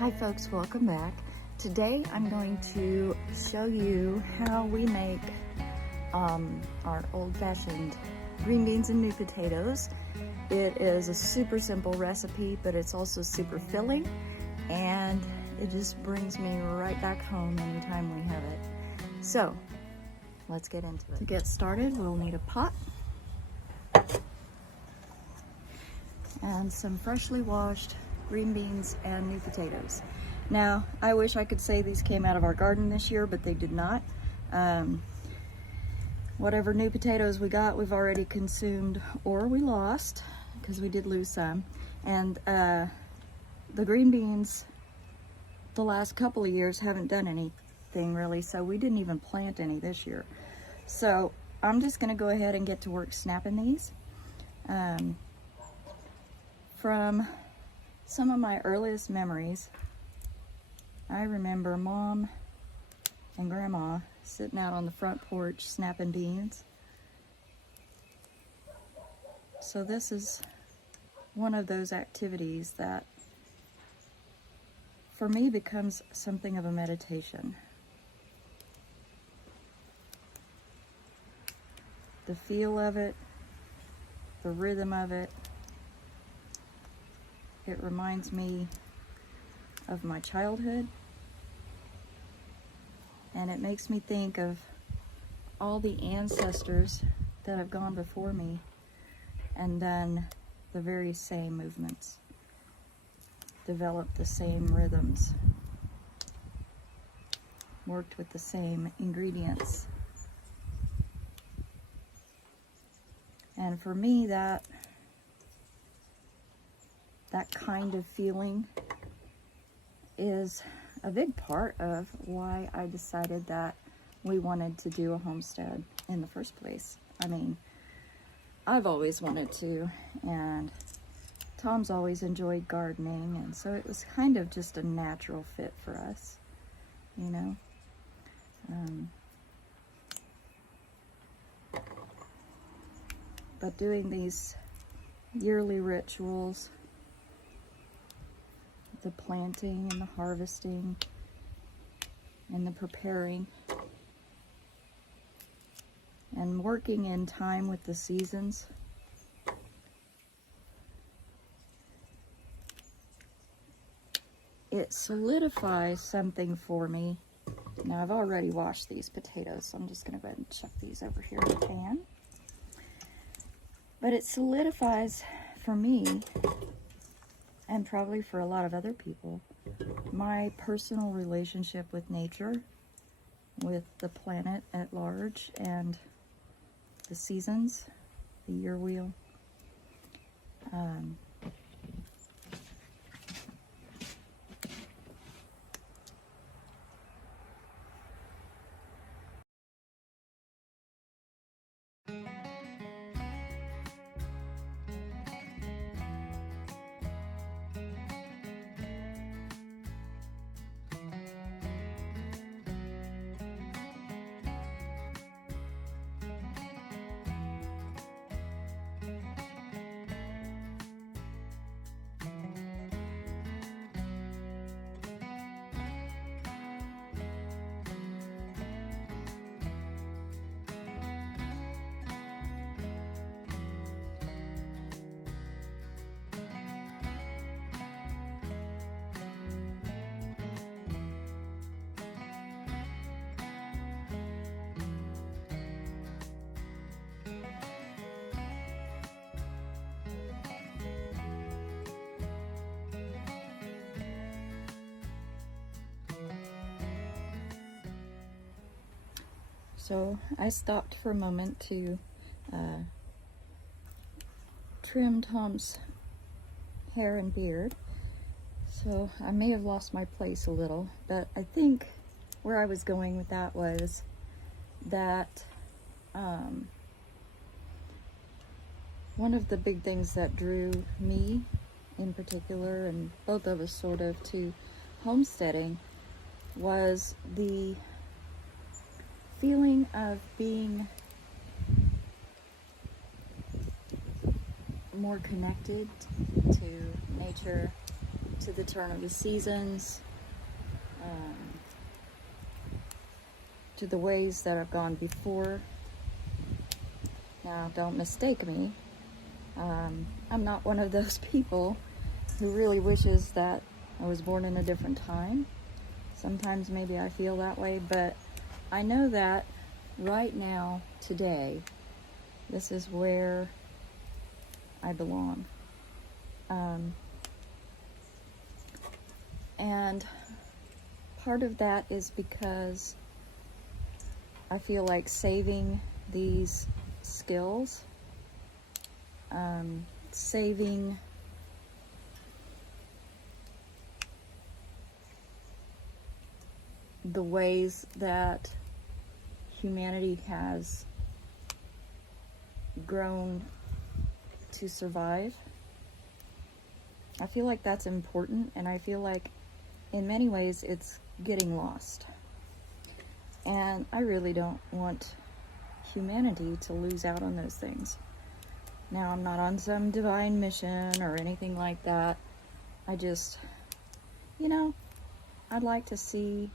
Hi folks, welcome back. Today I'm going to show you how we make our old-fashioned green beans and new potatoes. It is a super simple recipe, but it's also super filling, and it just brings me right back home anytime we have it. So let's get into it. To get started, we'll need a pot and some freshly washed green beans and new potatoes. Now, I wish I could say these came out of our garden this year, but they did not. Whatever new potatoes we got, we've already consumed or we lost, because we did lose some. And the green beans, the last couple of years, haven't done anything really, so we didn't even plant any this year. So I'm just gonna go ahead and get to work snapping these. From some of my earliest memories, I remember Mom and Grandma sitting out on the front porch snapping beans. So this is one of those activities that for me becomes something of a meditation. The feel of it, the rhythm of it, it reminds me of my childhood, and it makes me think of all the ancestors that have gone before me and done the very same movements, developed the same rhythms, worked with the same ingredients. And for me, that kind of feeling is a big part of why I decided that we wanted to do a homestead in the first place. I mean, I've always wanted to, and Tom's always enjoyed gardening, and so it was kind of just a natural fit for us, you know. But doing these yearly rituals, the planting and the harvesting and the preparing and working in time with the seasons, it solidifies something for me. Now, I've already washed these potatoes, so I'm just going to go ahead and chuck these over here in the pan. But it solidifies for me, and probably for a lot of other people, my personal relationship with nature, with the planet at large, and the seasons, the year wheel. So I stopped for a moment to trim Tom's hair and beard. So I may have lost my place a little, but I think where I was going with that was that one of the big things that drew me in particular, and both of us sort of, to homesteading was the feeling of being more connected to nature, to the turn of the seasons, to the ways that have gone before. Now, don't mistake me. I'm not one of those people who really wishes that I was born in a different time. Sometimes maybe I feel that way, but I know that right now, today, this is where I belong. And part of that is because I feel like saving these skills, saving the ways that humanity has grown to survive. I feel like that's important, and I feel like in many ways it's getting lost. And I really don't want humanity to lose out on those things. Now, I'm not on some divine mission or anything like that. I just, I'd like to see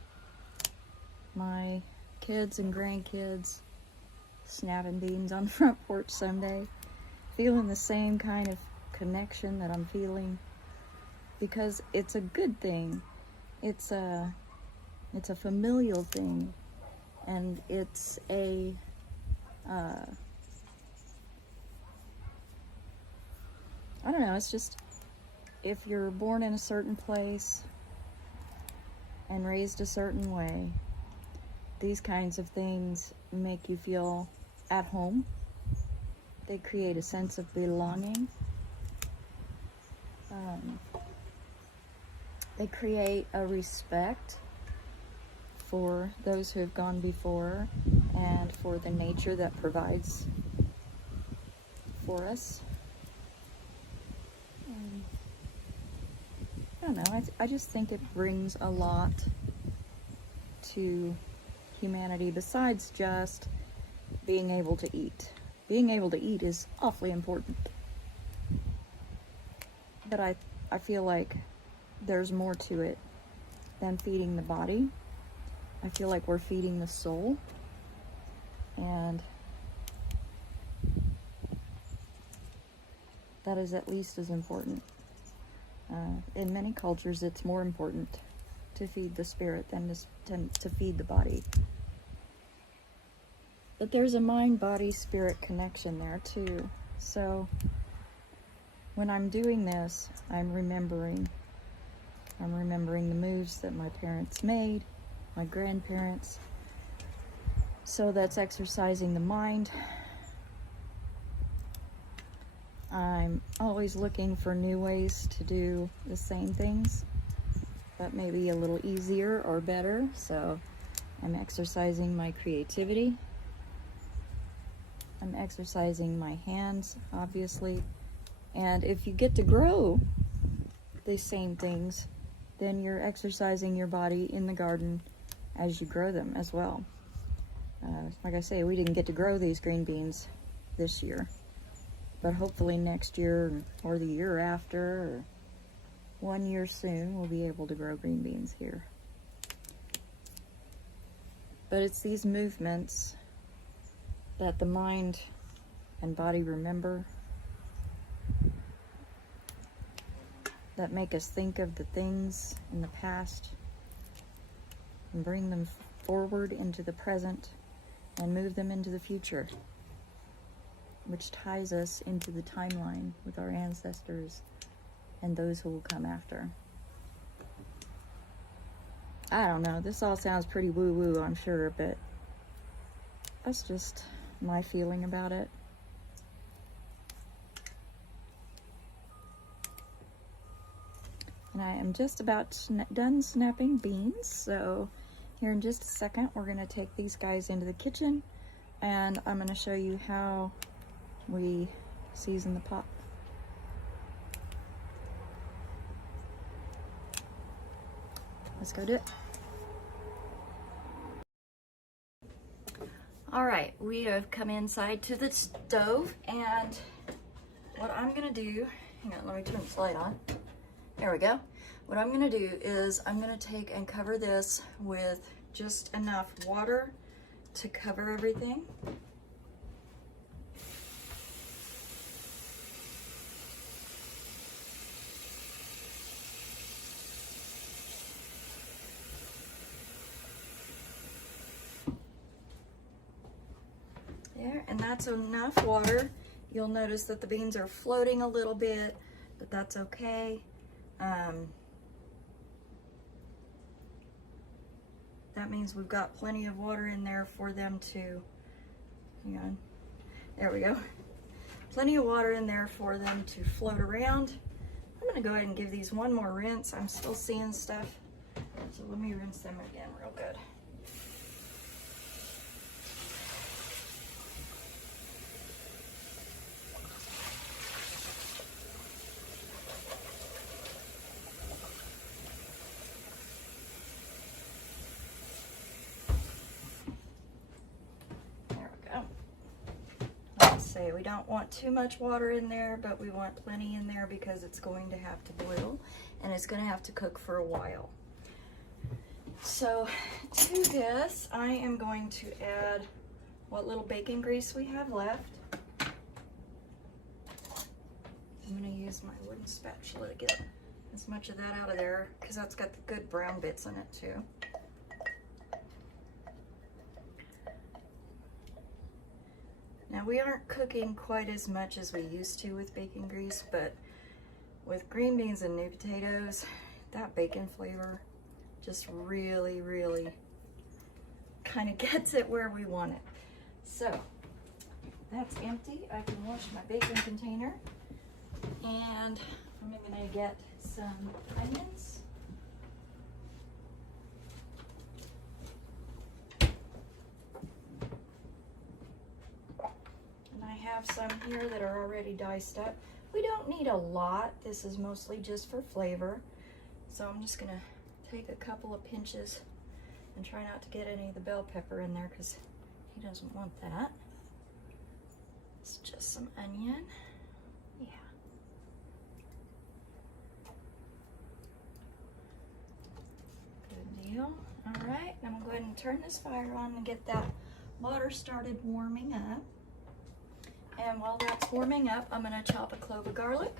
my kids and grandkids snapping beans on the front porch someday, feeling the same kind of connection that I'm feeling, because it's a good thing. It's a familial thing, and it's a I don't know, it's just, if you're born in a certain place and raised a certain way, these kinds of things make you feel at home. They create a sense of belonging. They create a respect for those who have gone before and for the nature that provides for us. I don't know, I just think it brings a lot to humanity besides just being able to eat. Being able to eat is awfully important. But I feel like there's more to it than feeding the body. I feel like we're feeding the soul. And that is at least as important. In many cultures, it's more important to feed the spirit than to feed the body. But there's a mind-body-spirit connection there too. So when I'm doing this, I'm remembering the moves that my parents made, my grandparents. So that's exercising the mind. I'm always looking for new ways to do the same things, but maybe a little easier or better. So I'm exercising my creativity. I'm exercising my hands, obviously. And if you get to grow the same things, then you're exercising your body in the garden as you grow them as well. Like I say, we didn't get to grow these green beans this year, but hopefully next year or the year after, or 1 year soon, we'll be able to grow green beans here. But it's these movements that the mind and body remember, that make us think of the things in the past and bring them forward into the present and move them into the future, which ties us into the timeline with our ancestors and those who will come after. I don't know, this all sounds pretty woo-woo, I'm sure, but that's just my feeling about it. And I am just about done snapping beans, so here in just a second we're going to take these guys into the kitchen, and I'm going to show you how we season the pot. Let's go do it. All right, we have come inside to the stove, and what I'm gonna do, hang on, let me turn the light on. There we go. What I'm gonna do is I'm gonna take and cover this with just enough water to cover everything. There, and that's enough water. You'll notice that the beans are floating a little bit, but that's okay. That means we've got plenty of water in there for them to, hang on, there we go. Plenty of water in there for them to float around. I'm gonna go ahead and give these one more rinse. I'm still seeing stuff, so let me rinse them again real good. We don't want too much water in there, but we want plenty in there because it's going to have to boil and it's going to have to cook for a while. So to this, I am going to add what little bacon grease we have left. I'm going to use my wooden spatula to get as much of that out of there because that's got the good brown bits in it too. Now we aren't cooking quite as much as we used to with bacon grease, but with green beans and new potatoes, that bacon flavor just really, really kind of gets it where we want it. So that's empty. I can wash my bacon container, and I'm gonna get some onions. Have some here that are already diced up. We don't need a lot. This is mostly just for flavor. So I'm just gonna take a couple of pinches and try not to get any of the bell pepper in there because he doesn't want that. It's just some onion. Yeah. Good deal. All right, I'm gonna go ahead and turn this fire on and get that water started warming up. And while that's warming up, I'm going to chop a clove of garlic.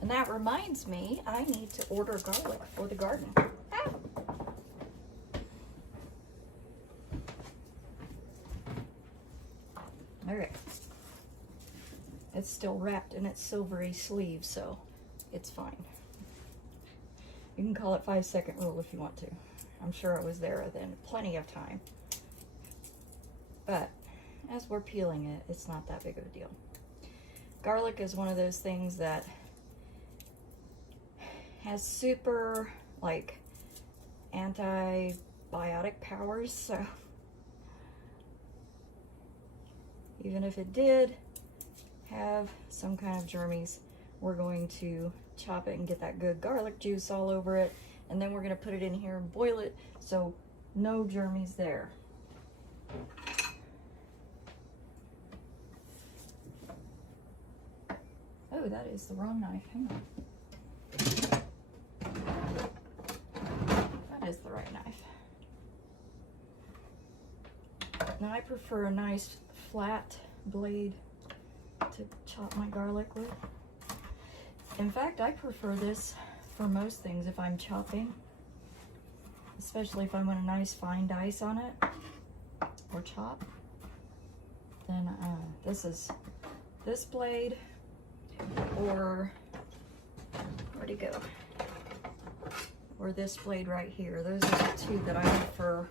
And that reminds me, I need to order garlic for the garden. Ah. All right. It's still wrapped in its silvery sleeve, so it's fine. You can call it 5-second rule if you want to. I'm sure I was there then plenty of time. But as we're peeling it, it's not that big of a deal. Garlic is one of those things that has super like antibiotic powers, so even if it did have some kind of germies, we're going to chop it and get that good garlic juice all over it, and then we're going to put it in here and boil it, so no germies there. Oh, that is the wrong knife. Hang on. That is the right knife. Now I prefer a nice flat blade to chop my garlic with. In fact, I prefer this for most things if I'm chopping, especially if I want a nice fine dice on it or chop. Then this blade, or where'd he go? Or this blade right here. Those are the two that I prefer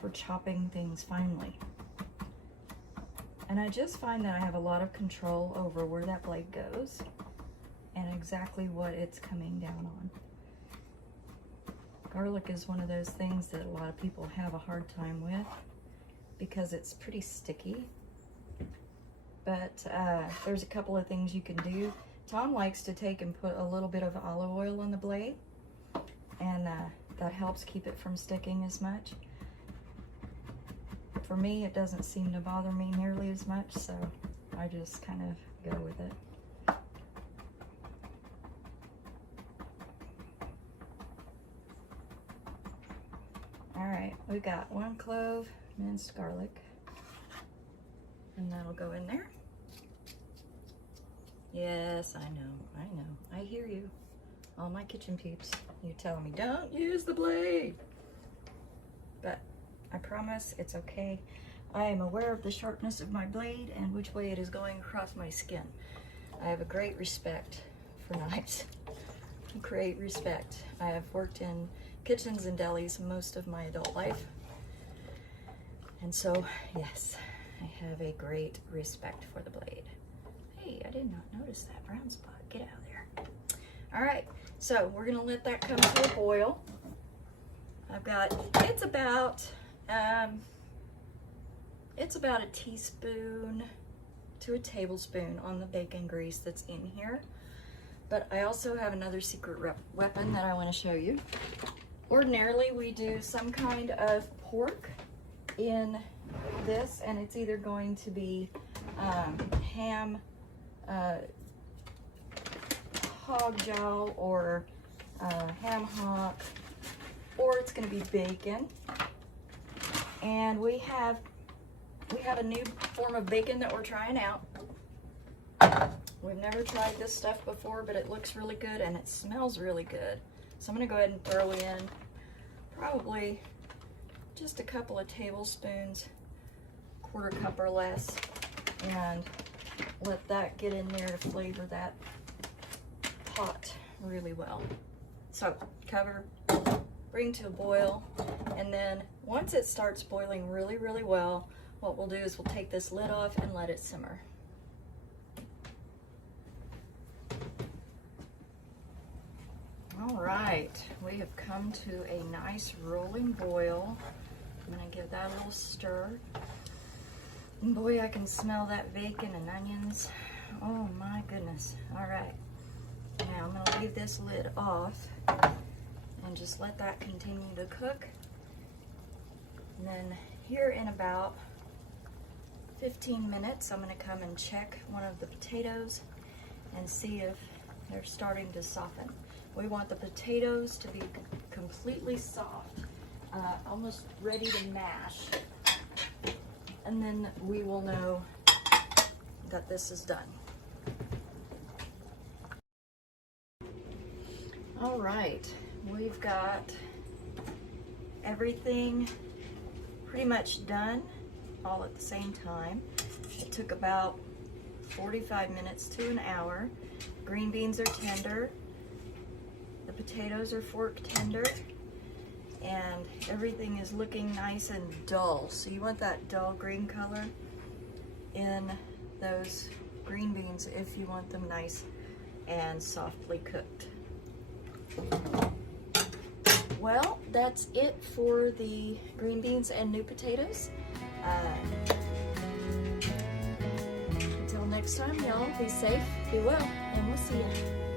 for chopping things finely. And I just find that I have a lot of control over where that blade goes and exactly what it's coming down on. Garlic is one of those things that a lot of people have a hard time with because it's pretty sticky. But there's a couple of things you can do. Tom likes to take and put a little bit of olive oil on the blade, and that helps keep it from sticking as much. For me, it doesn't seem to bother me nearly as much, so I just kind of go with it. All right, we got 1 clove minced garlic, and that'll go in there. Yes, I know, I hear you. All my kitchen peeps, you tell me, don't use the blade. But I promise it's okay. I am aware of the sharpness of my blade and which way it is going across my skin. I have a great respect for knives. Great respect. I have worked in kitchens and delis most of my adult life. And so, yes, I have a great respect for the blade. Hey, I did not notice that brown spot. Get out of there. All right, so we're gonna let that come to a boil. I've got, it's about a teaspoon to a tablespoon on the bacon grease that's in here. But I also have another secret weapon that I want to show you. Ordinarily, we do some kind of pork in this, and it's either going to be ham, hog jowl, or ham hock, or it's going to be bacon. And we have a new form of bacon that we're trying out. We've never tried this stuff before, but it looks really good and it smells really good. So I'm gonna go ahead and throw in probably just a couple of tablespoons, 1/4 cup or less, and let that get in there to flavor that pot really well. So cover, bring to a boil, and then once it starts boiling really, really well, what we'll do is we'll take this lid off and let it simmer. All right, we have come to a nice rolling boil. I'm gonna give that a little stir. And boy, I can smell that bacon and onions. Oh my goodness. All right, now I'm gonna leave this lid off and just let that continue to cook. And then here in about 15 minutes, I'm gonna come and check one of the potatoes and see if they're starting to soften. We want the potatoes to be completely soft, almost ready to mash. And then we will know that this is done. All right, we've got everything pretty much done all at the same time. It took about 45 minutes to an hour. Green beans are tender. The potatoes are fork tender, and everything is looking nice and dull. So you want that dull green color in those green beans if you want them nice and softly cooked. Well, that's it for the green beans and new potatoes. Until next time, y'all, be safe, be well, and we'll see you.